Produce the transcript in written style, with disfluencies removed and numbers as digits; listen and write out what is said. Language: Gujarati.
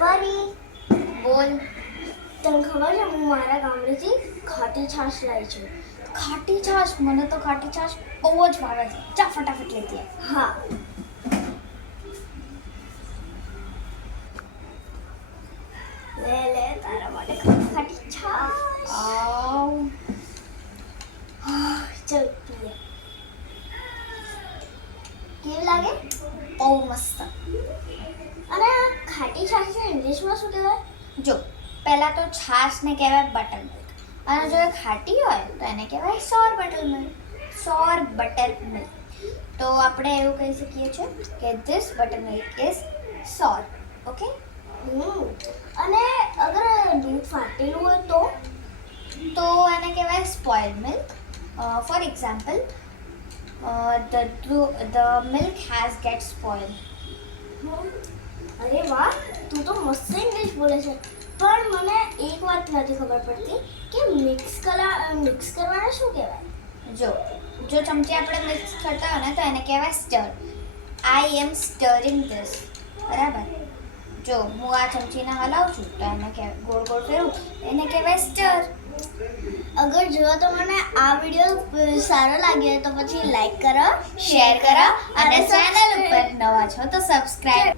પરી બોલ. તને ખબર છે હું મારા ગામડેથી ખાટી છાશ લાવી છું. ખાટી છાશ, મને તો ખાટી છાશ બહુ જ ભાવે છે. જા ફટાફટ લેતી આવ. હા લે તારા માટે ખાટી છાશ. આવ. ચલ પીએ. કેવી લાગે? બહુ મસ્ત. અને આ ખાટી છાશ ઇંગ્લિશમાં શું કહેવાય? જો પહેલા તો છાશને કહેવાય બટર મિલ્ક, અને જો એ ખાટી હોય તો એને કહેવાય સોર બટર મિલ્ક. સોર બટર મિલ્ક. તો આપણે એવું કહી શકીએ છીએ કે ધીસ બટર મિલ્ક ઇઝ સોર. ઓકે. અને અગર દૂધ ફાટેલું હોય તો એને કહેવાય સ્પોઇલ્ડ milk. For example, the milk has get spoiled. અરે વાહ, તું તો મસ્ત ઇંગ્લિશ બોલે છે. પણ મને એક વાત નથી ખબર પડતી કે મિક્સ કરવાને શું કહેવાય? જો ચમચી આપણે મિક્સ કરતા હોય ને તો એને કહેવાય સ્ટર. આઈ એમ સ્ટરિંગ ધીસ. બરાબર. જો હું આ ચમચીને હલાવું છું તો એને ગોળ ગોળ ફેરવું, એને કહેવાય સ્ટર. અગર જો તમને આ વિડીયો સારો લાગ્યો તો પછી લાઈક કરો, શેર કરો અને ચેનલ ઉપર નવા છો તો સબસ્ક્રાઇબ